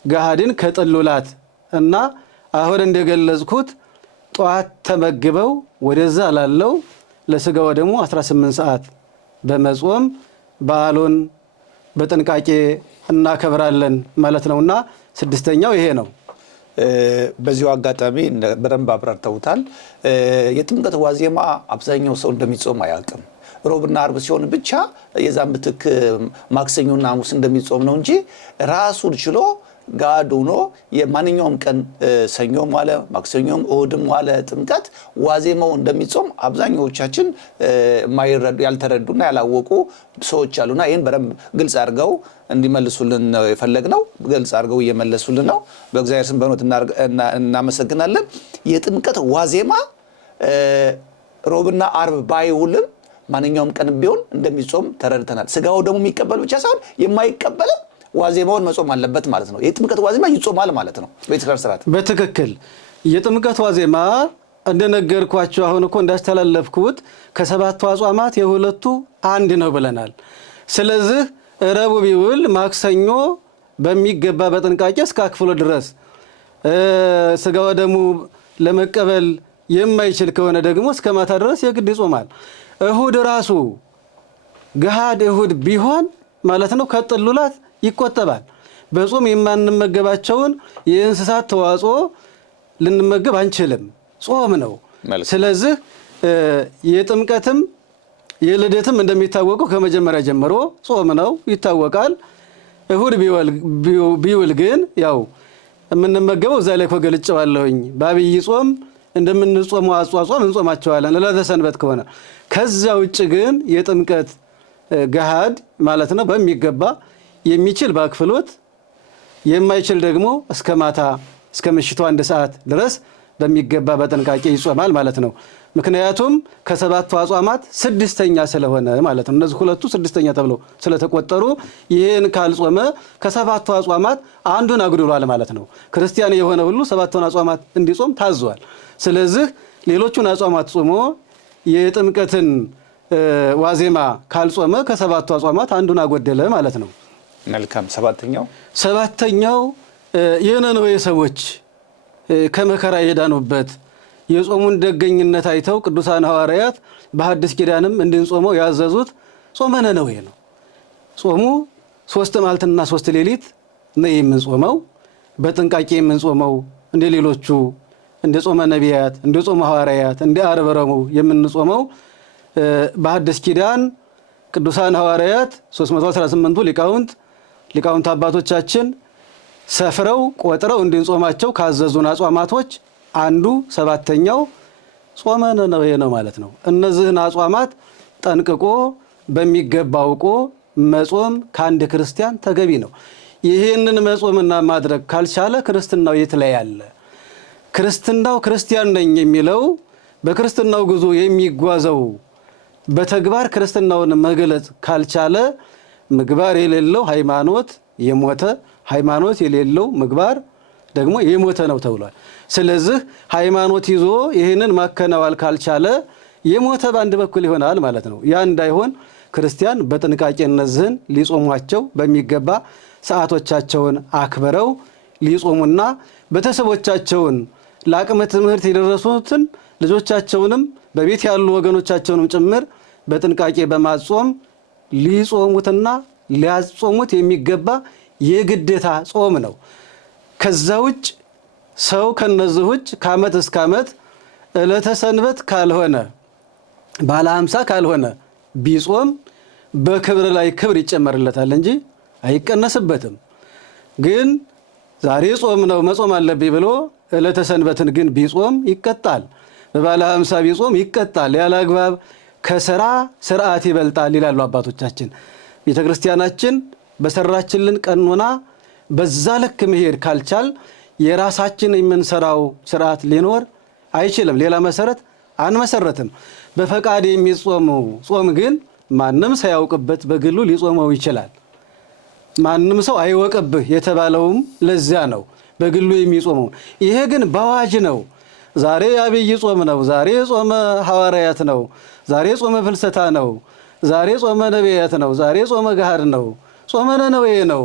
ገሃድን ከጥሉላት እና አሁን እንደገለጽኩት ጧት ተመግበው ወደዛ ላለው ለስጋ ወደሙ 18 ሰዓት በመጾም በዓሉን በጥንቃቄ እናከብራለን ማለት ነውና ስድስተኛው ይሄ ነው። በዚሁ አጋጣሚ በደንብ አብራርተውታል። የጥምቀት ዋዜማ አብዛኛው ሰው እንደሚጾም አያውቅም። ሮብና አርብ ሲሆን ብቻ የዛን ምትክ ማክሰኞና ሐሙስ እንደሚጾም ነው እንጂ ራሱን ችሎ ጋድ ሆኖ የማንኛውም ቀን ሰኞም ዋለ ማክሰኞም እሁድም ዋለ ጥምቀት ዋዜማው እንደሚጾም አብዛኛዎቻችን ያልተረዱና ያላወቁ ሰዎች አሉና ይሄን በደንብ ግልጽ አድርገው እንዲመልሱልን ነው የፈለግነው። ግልጽ አድርገው እየመለሱልን ነው። በእግዚአብሔር ስም በእውነት እናመሰግናለን። የጥምቀት ዋዜማ ሮብና አርብ ባይውልም ማንኛውም ቀን ቢሆን እንደሚጾም ተረድተናል። ስጋው ደግሞ የሚቀበል ብቻ ሳይሆን የማይቀበል ዋዜማውን መጾም አለበት ማለት ነው። የጥምቀት ዋዜማ ይጾማል ማለት ነው በቤተክርስቲያን ሥርዓት። በትክክል የጥምቀት ዋዜማ እንደነገርኳችሁ አሁን እኮ እንዳስተላለፍኩት ከሰባቱ አጽዋማት የሁለቱ አንድ ነው ብለናል። ስለዚህ ረቡዕ ቢውል ማክሰኞ በሚገባ በጥንቃቄ እስከ አክፍሎ ድረስ ስጋ ወደሙ ለመቀበል የማይችል ከሆነ ደግሞ እስከ ማታ ድረስ የግድ ይጾማል። እሁድ ራሱ ገሃድ እሁድ ቢሆን ማለት ነው ከጥሉላት ይቆጠባል። በጾም የማንመገባቸውን የእንስሳት ተዋጽኦ ልንመገብ አንችልም፣ ጾም ነው። ስለዚህ የጥምቀትም የልደትም እንደሚታወቀው ከመጀመሪያ ጀምሮ ጾም ነው ይታወቃል። እሁድ ቢውል ግን ያው የምንመገበው እዛ ላይ ገልጬዋለሁኝ። በአብይ ጾም እንደምንጾመው አጽዋም እንጾማቸዋለን ለዕለተ ሰንበት ከሆነ። ከዛ ውጭ ግን የጥምቀት ገሃድ ማለት ነው በሚገባ የሚችል በአክፍሎት የማይችል ደግሞ እስከ ማታ እስከ ምሽቱ 1 ሰዓት ድረስ በሚገባ በጥንቃቄ ይጾማል ማለት ነው። ምክንያቱም ከሰባቱ አጽዋማት ስድስተኛ ስለሆነ ማለት ነው። እነዚህ ሁለቱ ስድስተኛ ተብለው ስለተቆጠሩ ይሄን ካልጾመ ከሰባቱ አጽዋማት አንዱን አጉድሏል ማለት ነው። ክርስቲያን የሆነ ሁሉ ሰባቱን አጽዋማት እንዲጾም ታዟል። ስለዚህ ሌሎቹን አጽዋማት ጾሞ የጥምቀትን ዋዜማ ካልጾመ ከሰባቱ አጽዋማት አንዱን አጎደለ ማለት ነው። መልካም። ሰባተኛው የነነዌ ሰዎች ከመከራ የዳኑበት የጾሙን ደገኝነት አይተው ቅዱሳን ሐዋርያት በሐዲስ ኪዳንም እንድንጾመው ያዘዙት ጾመ ነነዌ ነው። ጾሙ 3 መዓልትና 3 ሌሊት ነው የምንጾመው። በጥንቃቄ የምንጾመው እንደ ሌሎቹ እንደ ጾመ ነቢያት እንደ ጾመ ሐዋርያት እንደ ዓርብ ረቡዕ የምንጾመው በሐዲስ ኪዳን ቅዱሳን ሐዋርያት 318ቱ ሊቃውንት አባቶቻችን ሰፍረው ቆጥረው እንድንጾማቸው ካዘዙን አጽዋማቶች አንዱ ሰባተኛው ጾመ ነነዌ ነው ማለት ነው። እነዚህን አጽዋማት ጠንቅቆ በሚገባ አውቆ መጾም ከአንድ ክርስቲያን ተገቢ ነው። ይህንን መጾምና ማድረግ ካልቻለ ክርስትናው የት ላይ ያለ? ክርስትናው ክርስቲያን ነኝ የሚለው በክርስትናው ጉዞ የሚጓዘው በተግባር ክርስትናውን መግለጽ ካልቻለ ምግባር የሌለው ሃይማኖት የሞተ፣ ሃይማኖት የሌለው ምግባር ደግሞ የሞተ ነው ተብሏል። ስለዚህ ሃይማኖት ይዞ ይህንን ማከናወን ካልቻለ የሞተ በአንድ በኩል ይሆናል ማለት ነው። ያ እንዳይሆን ክርስቲያን በጥንቃቄ እነዚህን ሊጾሟቸው በሚገባ ሰዓቶቻቸውን አክብረው ሊጾሙና ቤተሰቦቻቸውን ለአቅመ ትምህርት የደረሱትን ልጆቻቸውንም በቤት ያሉ ወገኖቻቸውንም ጭምር በጥንቃቄ በማጾም ሊጾሙትና ሊያጾሙት የሚገባ የግዴታ ጾም ነው። ከዛ ውጭ ሰው ከነዚህ ውጭ ከዓመት እስከ ዓመት ዕለተ ሰንበት ካልሆነ ባለ 50 ካልሆነ ቢጾም በክብር ላይ ክብር ይጨመርለታል እንጂ አይቀነስበትም። ግን ዛሬ ጾም ነው መጾም አለብኝ ብሎ ዕለተ ሰንበትን ግን ቢጾም ይቀጣል። በባለ 50 ቢጾም ይቀጣል። ያለ አግባብ ከሥራ ስርዓት ይበልጣል ይላሉ አባቶቻችን። ቤተ ክርስቲያናችን በሰራችልን ቀኖና በዛ ልክ መሄድ ካልቻል የራሳችን የምንሰራው ስርዓት ሊኖር አይችልም። ሌላ መሰረት አንመሰረትም። በፈቃድ የሚጾመው ጾም ግን ማንም ሳያውቅበት በግሉ ሊጾመው ይችላል። ማንም ሰው አይወቅብህ የተባለውም ለዚያ ነው፣ በግሉ የሚጾመው። ይሄ ግን በአዋጅ ነው። ዛሬ አብይ ጾም ነው፣ ዛሬ ጾመ ሐዋርያት ነው፣ ዛሬ ጾመ ፍልሰታ ነው፣ ዛሬ ጾመ ነቢያት ነው፣ ዛሬ ጾመ ገሃድ ነው፣ ጾመ ነነዌ ነው፣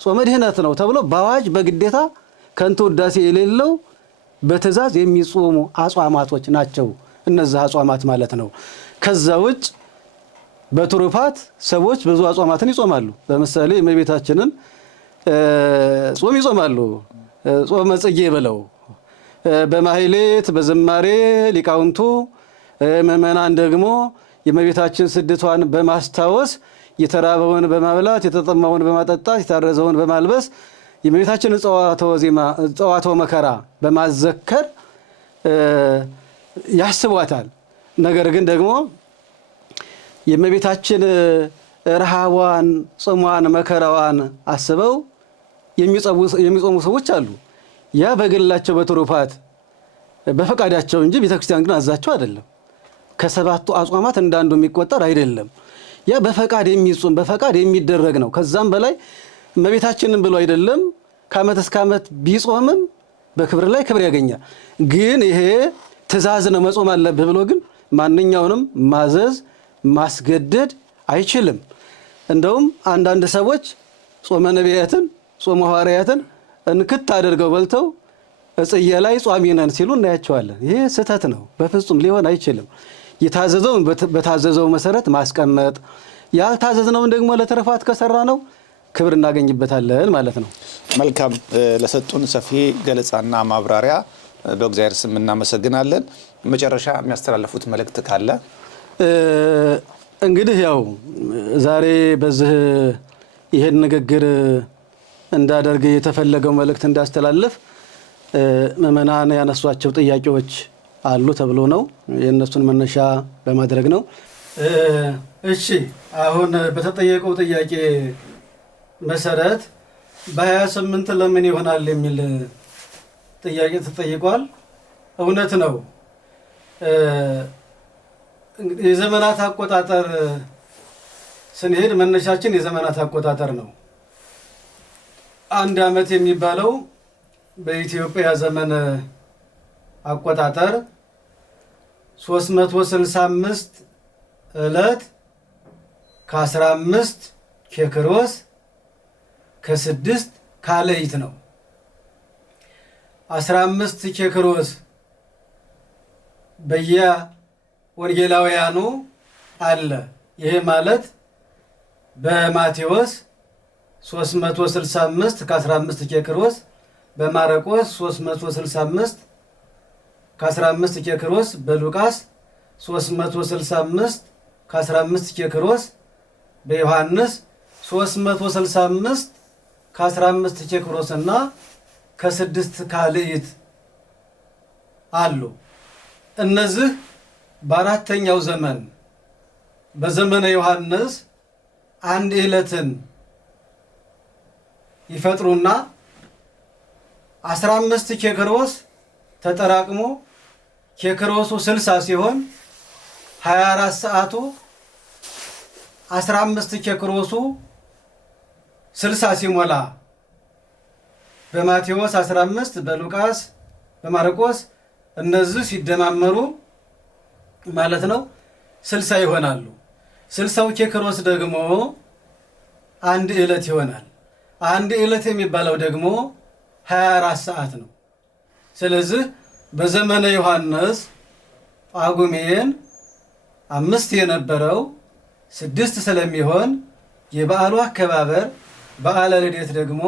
ጾመ ድህነት ነው ተብሎ በአዋጅ በግዴታ ከንቱ ውዳሴ የሌለው በትእዛዝ የሚጾሙ አጽዋማቶች ናቸው እነዚህ አጽዋማት ማለት ነው። ከዛ ውጭ በትሩፋት ሰዎች ብዙ አጽዋማትን ይጾማሉ። ለምሳሌ እመቤታችንን ጾም ይጾማሉ፣ ጾመ ጽጌ ብለው በማህሌት በዝማሬ ሊቃውንቱ፣ ምእመናን ደግሞ የእመቤታችን ስደቷን በማስታወስ የተራበውን በማብላት የተጠማውን በማጠጣት የታረዘውን በማልበስ የእመቤታችንን ጸዋትወ መከራ በማዘከር ያስቧታል። ነገር ግን ደግሞ የእመቤታችን ረሃቧን፣ ጽሟን፣ መከራዋን አስበው የሚጾሙ ሰዎች አሉ። ያ በግላቸው በትሩፋት በፈቃዳቸው እንጂ ቤተክርስቲያን ግን አዛቸው አይደለም። ከሰባቱ አጽዋማት እንዳንዱ የሚቆጠር አይደለም። ያ በፈቃድ የሚጾም በፈቃድ የሚደረግ ነው። ከዛም በላይ እመቤታችንን ብሎ አይደለም ከዓመት እስከ ዓመት ቢጾምም በክብር ላይ ክብር ያገኛል። ግን ይሄ ትእዛዝ ነው መጾም አለብህ ብሎ ግን ማንኛውንም ማዘዝ ማስገደድ አይችልም። እንደውም አንዳንድ ሰዎች ጾመ ነቢያትን ጾመ ሐዋርያትን እንክት አድርገው በልተው እጽየ ላይ ጿሚ ነን ሲሉ እናያቸዋለን። ይሄ ስህተት ነው፣ በፍጹም ሊሆን አይችልም። የታዘዘውን በታዘዘው መሰረት ማስቀመጥ፣ ያልታዘዝነውን ደግሞ ለትሩፋት ከሰራ ነው ክብር እናገኝበታለን ማለት ነው። መልካም፣ ለሰጡን ሰፊ ገለጻና ማብራሪያ በእግዚአብሔር ስም እናመሰግናለን። መጨረሻ የሚያስተላልፉት መልእክት ካለ? እንግዲህ ያው ዛሬ በዚህ ይሄን ንግግር እንዳደርግ የተፈለገው መልእክት እንዳስተላልፍ ምእመናን ያነሷቸው ጥያቄዎች አሉ ተብሎ ነው። የእነሱን መነሻ በማድረግ ነው። እሺ፣ አሁን በተጠየቀው ጥያቄ መሰረት በ28 ለምን ይሆናል የሚል ጥያቄ ተጠይቋል። እውነት ነው። የዘመናት አቆጣጠር ስንሄድ መነሻችን የዘመናት አቆጣጠር ነው። አንድ ዓመት የሚባለው በኢትዮጵያ ዘመን አቆጣጠር 365 ዕለት ከ15 ኬክሮስ ከ6 ካለይት ነው። 15 ኬክሮስ በየወንጌላውያኑ አለ። ይሄ ማለት በማቴዎስ 365 ከ15 ኬክሮስ፣ በማርቆስ 365 ከ15 ኬክሮስ፣ በሉቃስ 365 ከ15 ኬክሮስ፣ በዮሐንስ 365 ከ15 ኬክሮስ እና ከ6 ካልዕት አሉ። እነዚህ በአራተኛው ዘመን በዘመነ ዮሐንስ አንድ ዕለትን ይፈጥሩና 15 ኬክሮስ ተጠራቅሞ ኬክሮሱ 60 ሲሆን 24 ሰዓቱ 15 ኬክሮሱ 60 ሲሞላ በማቴዎስ 15 በሉቃስ በማርቆስ እነዚህ ሲደማመሩ ማለት ነው 60 ይሆናሉ። 60ው ኬክሮስ ደግሞ አንድ ዕለት ይሆናል። አንድ ዕለት የሚባለው ደግሞ 24 ሰዓት ነው። ስለዚህ በዘመነ ዮሐንስ ጳጉሜን 5 የነበረው 6 ስለሚሆን የበዓሉ አከባበር በዓለ ልደት ደግሞ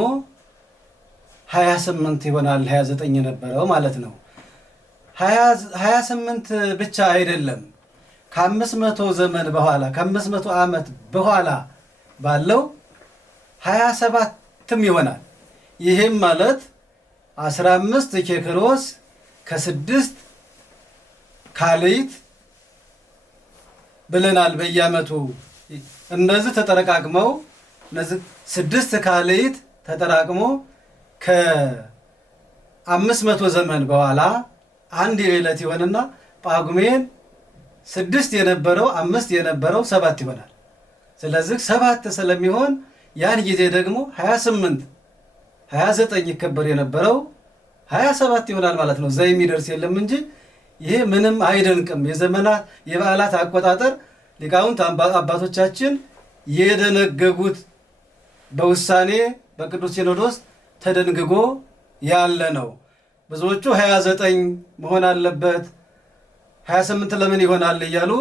28 ይሆናል። 29 የነበረው ማለት ነው። 28 ብቻ አይደለም። ከ500 ዘመን በኋላ ከ500 ዓመት በኋላ ባለው 27ም ይሆናል። ይህም ማለት 15 ኬክሮስ ከ6 ካልይት ብለናል። በየዓመቱ እነዚህ ተጠረቃቅመው እነዚህ 6 ካልይት ተጠራቅሞ ከ500 ዘመን በኋላ አንድ ዕለት ይሆንና ጳጉሜን 6 የነበረው 5 የነበረው 7 ይሆናል። ስለዚህ 7 ስለሚሆን ያን ጊዜ ደግሞ 28 29 ይከበር የነበረው 27 ይሆናል ማለት ነው። እዛ የሚደርስ የለም እንጂ ይሄ ምንም አይደንቅም። የዘመናት የበዓላት አቆጣጠር ሊቃውንት አባቶቻችን የደነገጉት በውሳኔ በቅዱስ ሲኖዶስ ተደንግጎ ያለ ነው። ብዙዎቹ 29 መሆን አለበት 28 ለምን ይሆናል እያሉ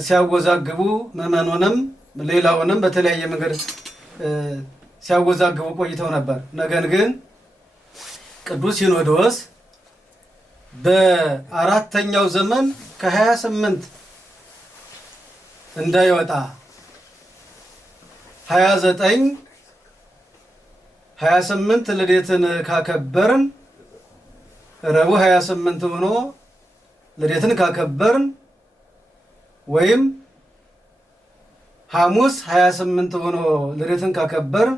ሲያወዛግቡ ምዕመኑንም ሌላውንም በተለያየ መንገድ ሲያወዛግቡ ቆይተው ነበር። ነገር ግን ቅዱስ ሲኖዶስ በአራተኛው ዘመን ከ28 እንዳይወጣ 29 28 ልደትን ካከበርን ረቡዕ 28 ሆኖ ልደትን ካከበርን ወይም ሐሙስ 28 ሆኖ ልደትን ካከበርን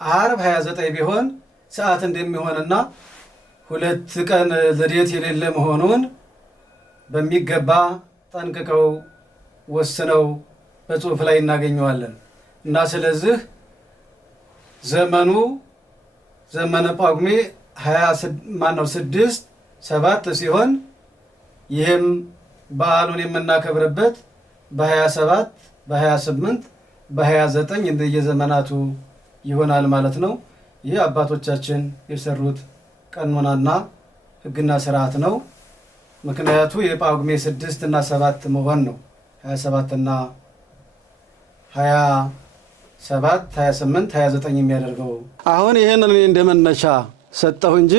ዓርብ 29 ቢሆን ሰዓት እንደሚሆንና 2 ቀን ልደት የሌለ መሆኑን በሚገባ ጠንቅቀው ወስነው በጽሑፍ ላይ እናገኘዋለን። እና ስለዚህ ዘመኑ ዘመነ ጳጉሜ 6 7 ሲሆን ይህም በዓሉን የምናከብርበት በ27 በ28 በ29 እንደየዘመናቱ ይሆናል ማለት ነው። ይህ አባቶቻችን የሰሩት ቀኖናና ሕግና ስርዓት ነው። ምክንያቱ የጳጉሜ 6 እና 7 መሆን ነው። 27 እና 27 28 29 የሚያደርገው አሁን ይህንን እንደመነሻ ሰጠሁ እንጂ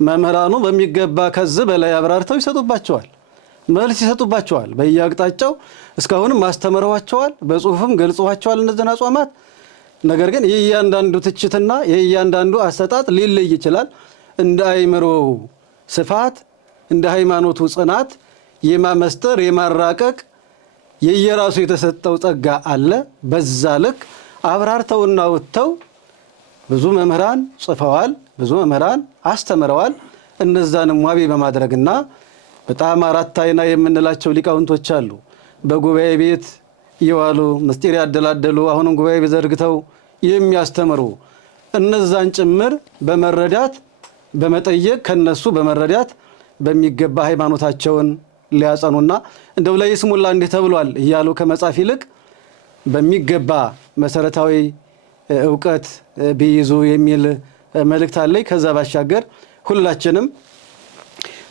መምህራኑ በሚገባ ከዚህ በላይ አብራርተው ይሰጡባቸዋል፣ መልስ ይሰጡባቸዋል። በየአቅጣጫው እስካሁንም ማስተምረዋቸዋል፣ በጽሁፍም ገልጸዋቸዋል እነዚህን አጽዋማት። ነገር ግን የእያንዳንዱ ትችትና የእያንዳንዱ አሰጣጥ ሊለይ ይችላል። እንደ አእምሮ ስፋት እንደ ሃይማኖቱ ጽናት የማመስጠር የማራቀቅ የየራሱ የተሰጠው ጸጋ አለ። በዛ ልክ አብራርተውና ወጥተው ብዙ መምህራን ጽፈዋል፣ ብዙ መምህራን አስተምረዋል። እነዛንም ዋቢ በማድረግና በጣም አራት አይና የምንላቸው ሊቃውንቶች አሉ። በጉባኤ ቤት የዋሉ ምስጢር ያደላደሉ አሁንም ጉባኤ ዘርግተው የሚያስተምሩ እነዛን ጭምር በመረዳት በመጠየቅ ከነሱ በመረዳት በሚገባ ሃይማኖታቸውን ሊያጸኑና እንደው ለይስሙላ እንዲህ ተብሏል እያሉ ከመጻፍ ይልቅ በሚገባ መሰረታዊ ዕውቀት ቢይዙ የሚል መልእክት አለኝ። ከዛ ባሻገር ሁላችንም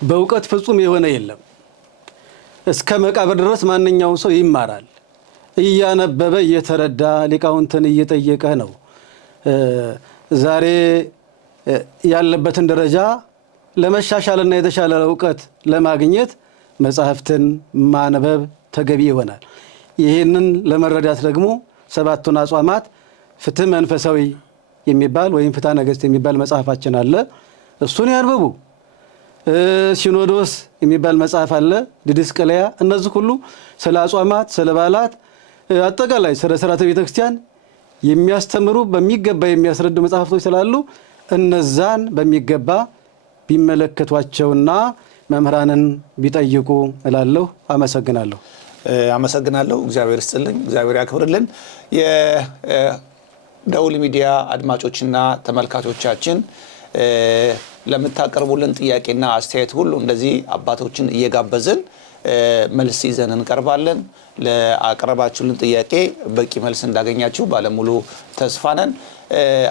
በእውቀት ፍጹም የሆነ የለም። እስከ መቃብር ድረስ ማንኛውም ሰው ይማራል። እያነበበ እየተረዳ ሊቃውንትን እየጠየቀ ነው ዛሬ ያለበትን ደረጃ ለመሻሻልና የተሻለ ዕውቀት ለማግኘት መጻሕፍትን ማንበብ ተገቢ ይሆናል። ይህንን ለመረዳት ደግሞ 7ቱን አጽዋማት ፍትሕ መንፈሳዊ የሚባል ወይም ፍትሐ ነገሥት የሚባል መጽሐፋችን አለ። እሱን ያንብቡ። ሲኖዶስ የሚባል መጽሐፍ አለ፣ ዲድስቅልያ። እነዚህ ሁሉ ስለ አጽዋማት፣ ስለ በዓላት፣ አጠቃላይ ስለ ሥርዓተ ቤተክርስቲያን የሚያስተምሩ በሚገባ የሚያስረዱ መጽሐፍቶች ስላሉ እነዛን በሚገባ ቢመለከቷቸውና መምህራንን ቢጠይቁ እላለሁ። አመሰግናለሁ። አመሰግናለሁ። እግዚአብሔር ይስጥልኝ፣ እግዚአብሔር ያክብርልን። የደውል ሚዲያ አድማጮችና ተመልካቾቻችን ለምታቀርቡልን ጥያቄና አስተያየት ሁሉ እንደዚህ አባቶችን እየጋበዝን መልስ ይዘን እንቀርባለን። ለአቀረባችሁልን ጥያቄ በቂ መልስ እንዳገኛችሁ ባለሙሉ ተስፋ ነን።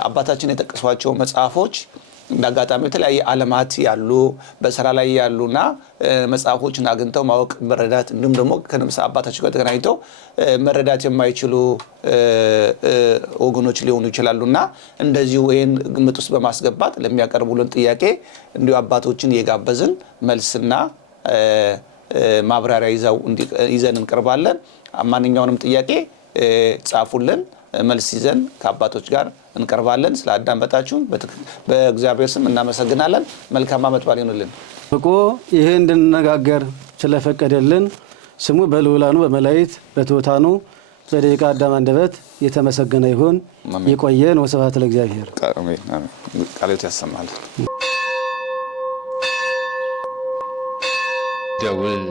አባታችን የጠቀሷቸው መጽሐፎች እንዳጋጣሚ የተለያየ ዓለማት ያሉ በስራ ላይ ያሉና መጽሐፎችን አግኝተው ማወቅ መረዳት እንዲሁም ደግሞ ከነምሳ አባታችን ጋር ተገናኝተው መረዳት የማይችሉ ወገኖች ሊሆኑ ይችላሉና እንደዚሁ ይሄን ግምት ውስጥ በማስገባት ለሚያቀርቡልን ጥያቄ እንዲሁ አባቶችን የጋበዝን መልስና ማብራሪያ ይዘን እንቀርባለን። ማንኛውንም ጥያቄ ጻፉልን፣ መልስ ይዘን ከአባቶች ጋር እንቀርባለን። ስላዳመጣችሁን በእግዚአብሔር ስም እናመሰግናለን። መልካም ዓመት በዓል ይሁንልን። ፍቆ ይሄ እንድንነጋገር ስለፈቀደልን ስሙ በልዑላኑ በመላእክት በትሑታኑ በደቂቀ አዳም አንደበት የተመሰገነ ይሁን። ይቆየን። ወስብሐት ለእግዚአብሔር። አሜን። ቃልዎት ያሰማል። ደውል